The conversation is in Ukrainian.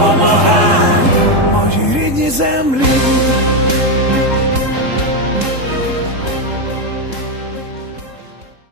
допомога моїй рідній землі.